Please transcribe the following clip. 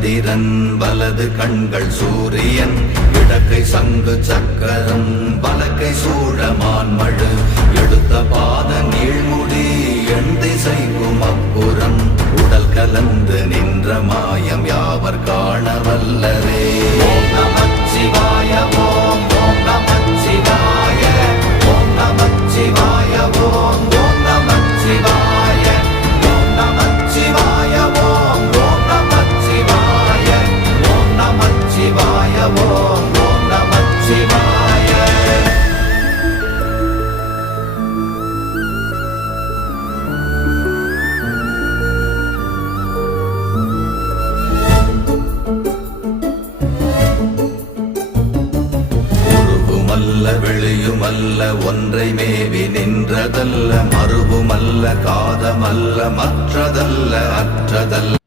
சந்திரன் வலது கண்கள் சூரியன் இடக்கை சங்கு சக்கரம் வலக்கை சூழமான்மழு எடுத்த பாத நீழ்முடி எண் திசைக்கும் அப்புறம் உடல் கலந்து நின்ற மாயம் யாவர் காண வல்லரே. ஓம் நமச்சிவாய ஓம் ஓம் நமச்சிவாய ஓம் நமச்சிவாய ஓம் ஓம் நமச்சிவாய ஓம் நமச்சிவாய ஓம் ஓம் நமச்சிவாய ஓம் நமச்சிவாய ஓம் ஓம் நமச்சிவாய. வெளியுமல்ல ஒன்றை மேவி நின்றதல்ல மறுவுமல்ல காதமல்ல மற்றதல்ல அற்றதல்ல